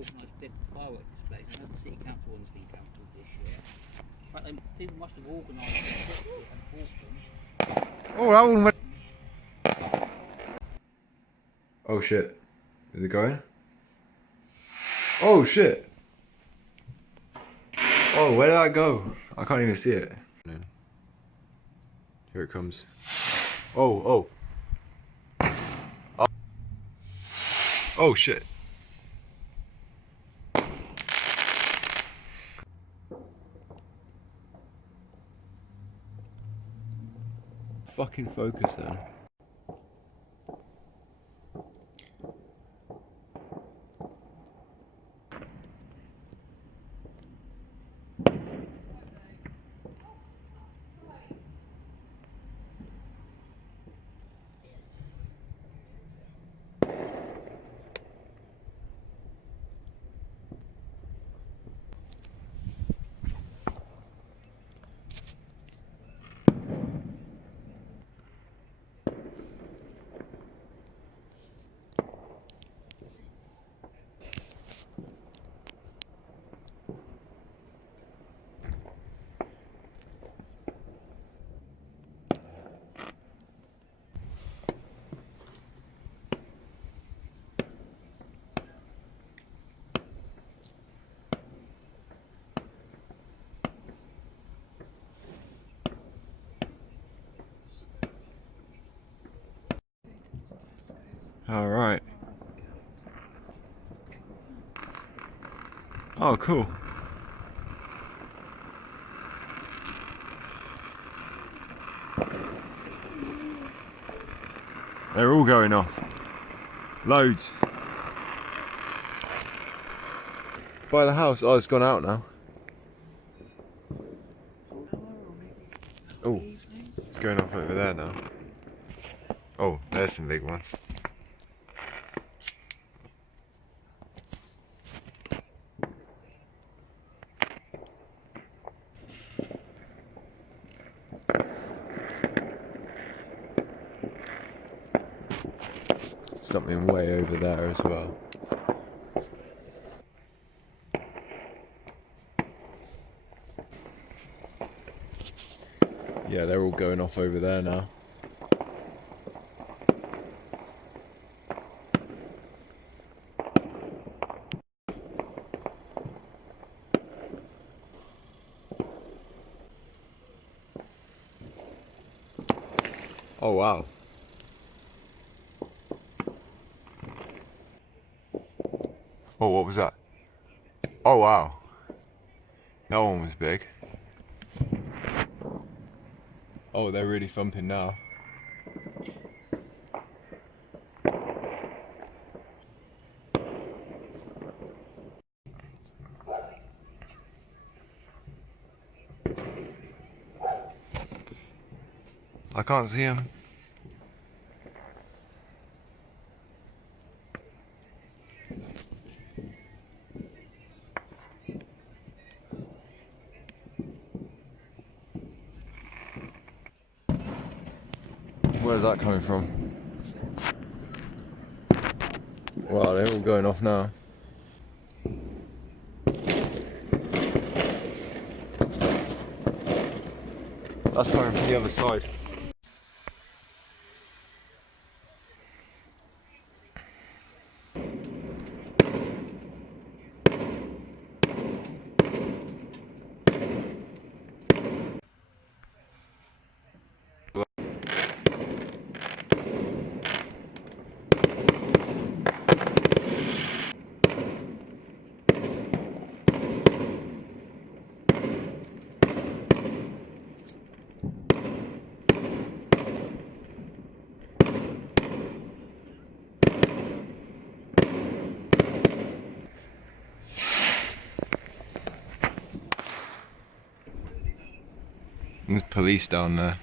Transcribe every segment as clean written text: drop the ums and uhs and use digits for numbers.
organised dead fireworks displays. I know the City Council one's been cancelled this year. But people must have organised it and bought them. Oh, that one went. Oh shit. Is it going? Oh shit. Oh, where did that go? I can't even see it. Here it comes. Oh, oh. Oh, oh shit. Fucking focus then. Alright. Oh, cool. They're all going off. Loads. By the house. Oh, it's gone out now. Oh, it's going off over there now. Oh, there's some big ones. Something way over there as well. Yeah, they're all going off over there now. Oh wow. Oh, what was that? Oh wow. That one was big. Oh, they're really thumping now. I can't see him. Where's that coming from? Wow, they're all going off now. That's coming from the other side. There's police down there.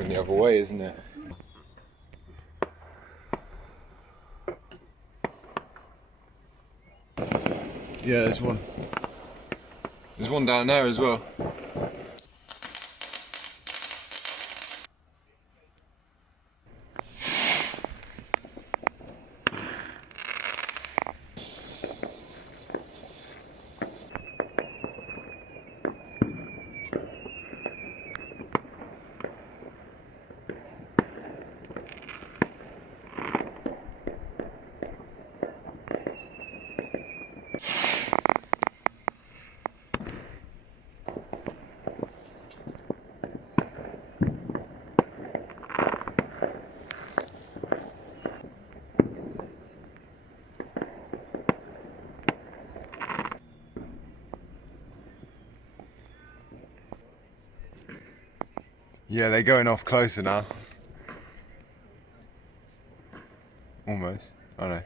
going the other way, isn't it? Yeah, there's one. There's one down there as well. Yeah, they're going off closer now. Almost. I know.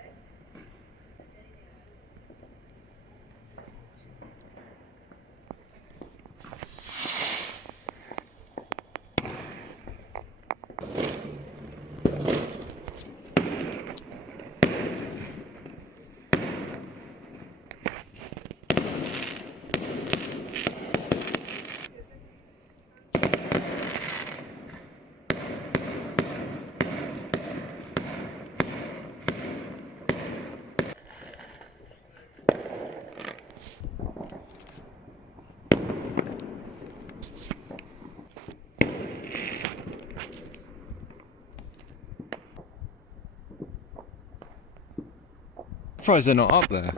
I'm surprised they're not up there.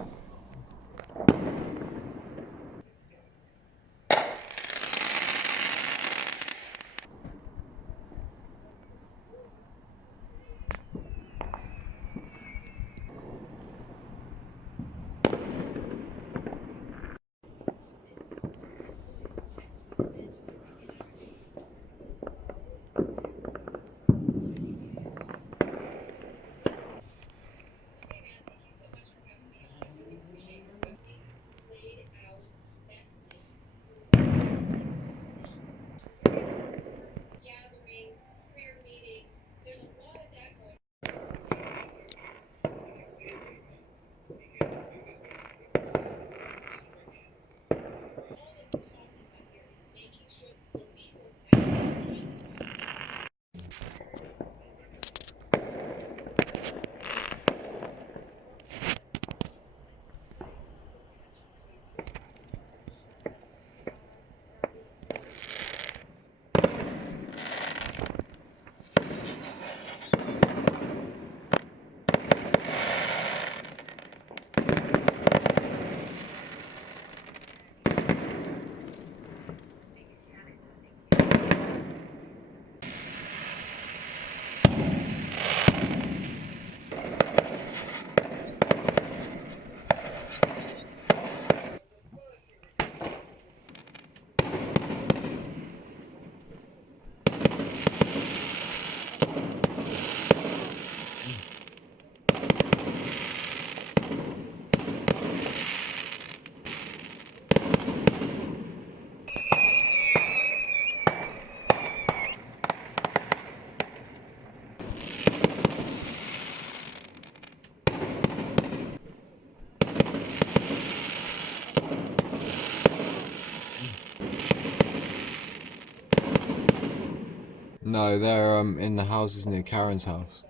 No, they're in the houses near Karen's house.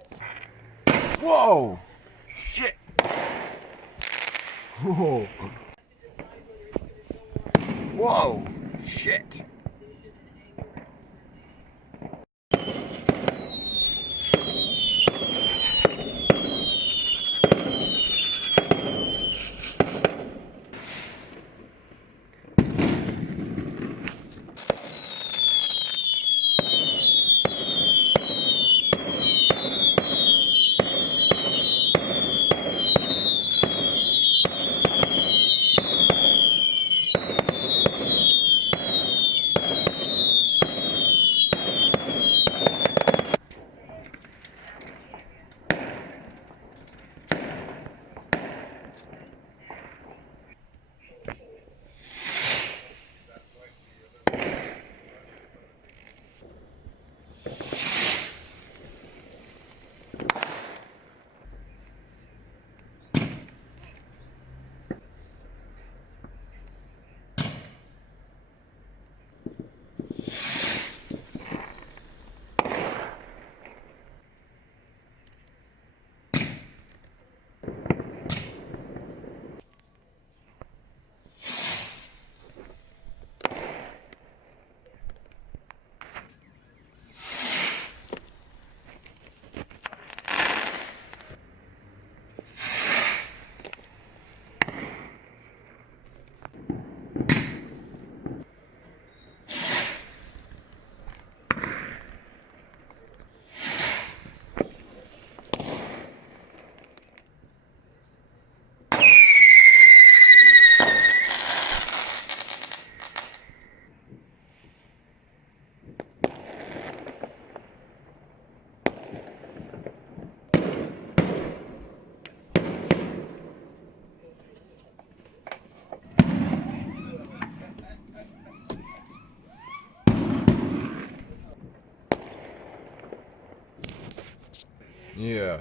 Whoa! Shit! Whoa! Whoa! Shit! Yeah.